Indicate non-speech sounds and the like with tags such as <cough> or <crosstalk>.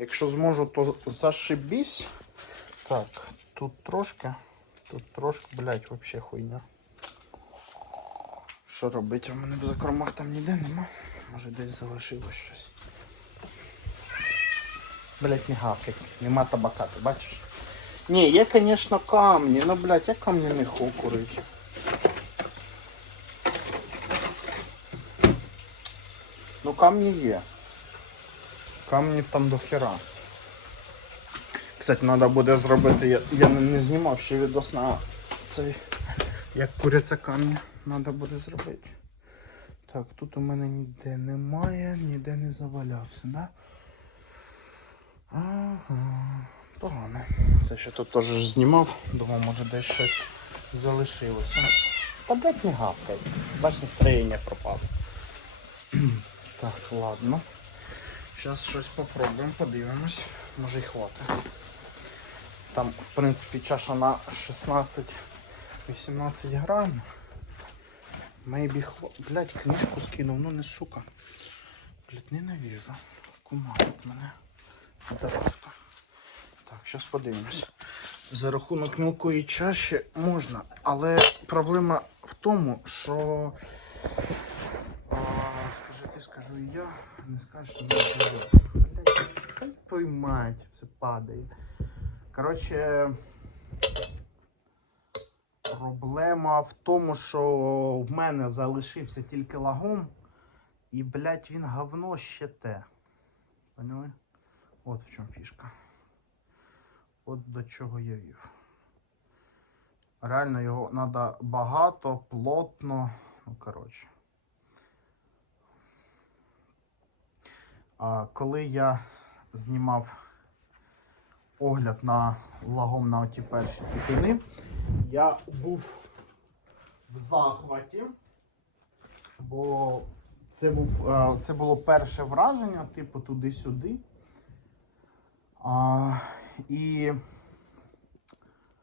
Якщо зможу, то зашибісь. Так, тут трошки, тут трошки, блядь, вообще хуйня. Що робити? У мене в закромах там ніде нема. Може десь залишилось щось. Блять, не гавкать. Нема табака, ти бачиш? Ні, є, звісно, камні. Ну, блядь, я камні не хочу. Ну, камні є. Камнів там до хера. Кстати, треба буде зробити. Я, я не, знімав ще відос на цей. Як куряться камні. Треба буде зробити. Так, тут у мене ніде немає, ніде не завалявся, да? Ага. Погано. Це ще тут теж знімав. Думав, може десь щось залишилося. Та блядь, не гавкай. Бач, настроєння пропало. <clears throat> так, ладно. Зараз щось попробуємо, подивимось. Може й хватить. Там, в принципі, чаша на 16-18 грамів. Maybe хва... Блять, книжку скинув, ну не сука. Блять, ненавижу. Кумарить мене. Дорожка. Так, зараз подивимось. За рахунок мілкої чаші можна, але проблема в тому, що. Скажи ти, скажу і я, не скажеш, не скажу. Поймать, все падає. Коротше, проблема в тому, що в мене залишився тільки лагом, і, блядь, він говно ще те. Поняли? От в чому фішка. От до чого я вів. Реально його треба багато, плотно. Ну, коротше. Коли я знімав огляд на лагом на оті перші тютюни, я був в захваті, бо це, був, е, це було перше враження, типу туди-сюди. І